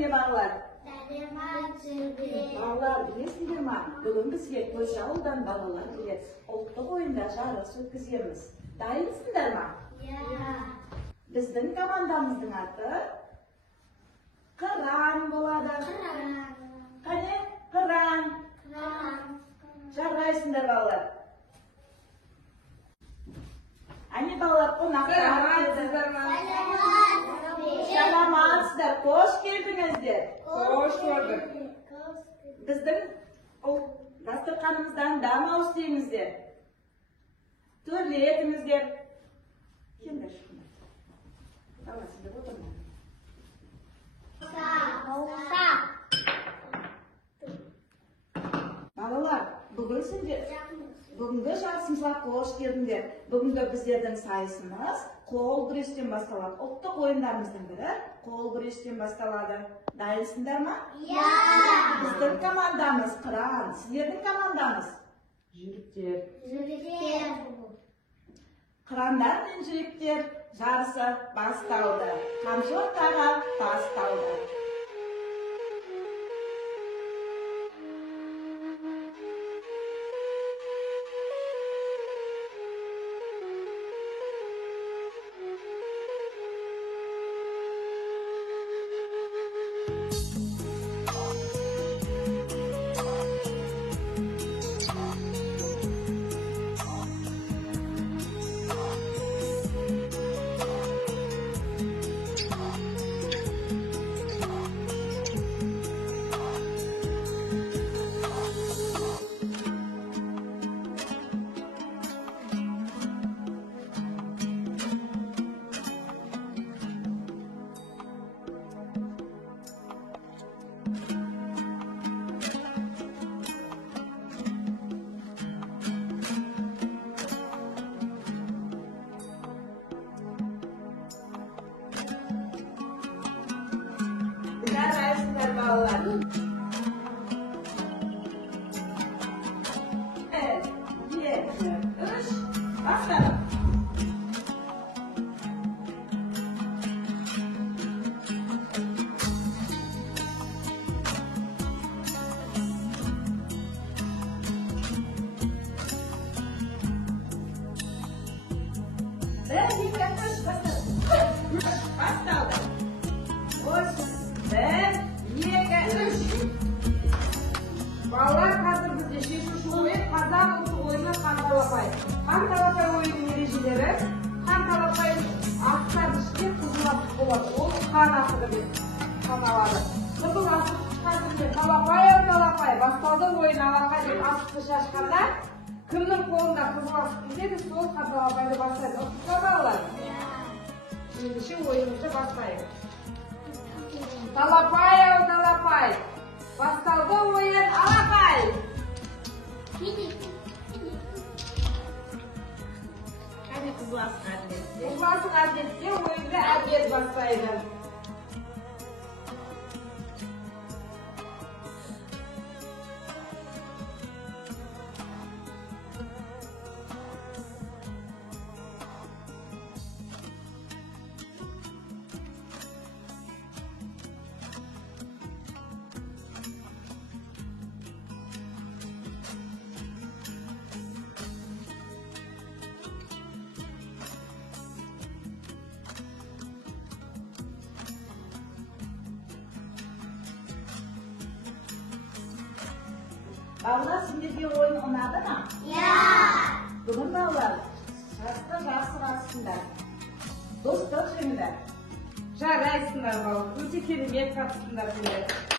emne ballar? Selamat. Ballar bilesizler mi? Bugün bizge Koşa Audan balalar bilet. Ultuk oyunda жарыс өткіземіз. Dayılsınlar mı? Ya. Біздің командамыздың аты Қыран болады. Қане? Қыран. Жарғайсыңдар балалар. Әне балалар қонақтар. Саламатсыздар, қош келдіңіздер. Hoş gördük. Біздің дастарханымыздан дамау істеңіздер. Төрле етіңіздер. Келіңдер шыққандар. Давай, отырыңдар. Балалар, бүгінгі жарысымызға қош келдіңдер. Бүгінгі біздердің сайысымыз қол күрестен басталады. Ұлттық ойындарымыздың бірі қол күрестен басталады. Дайынсыңдар ма? Ya. Біздің командамыз Қыран, сіздердің командамыз Жүйріктер. Қырандар мен жүйріктер жарысы басталды. Қамшы ортаға басталды. Жарайсыңдар балалар. Bir, iki, üç, başlayalım. Bir, iki, üç, başlayalım. Başlayalım. Olsun. Bir, iki, üç. Балалар қазір бізде шешуші ойын қазақ ұлттық ойыны қанталапай. Қанталапай ойынның ережелері қанталапай аттан іште қызыл асық болады. Ол қан асығы деп саналады. Қызыл асық қазірде талапай басталды ойын алақай деп асықты шашқанда кімнің қолында қызыл асық кетеді, сол қанталапайды бастайды. Ұқтыңыздар балалар? Ендеше ойынымызды бастайық. Талапай. Басталды ойын алақай. Hadi kızlasın adresi. Uzlasın adetте ойынды әдет бастайды. Ballar sizlerге oyun oynadı mı? Ya. Bugün ballar жарысқа жақсы қатысыңдар. Достық жеңіңдер. Жарайсыңдар балалар. Өте керемет қатыстыңдар сендер.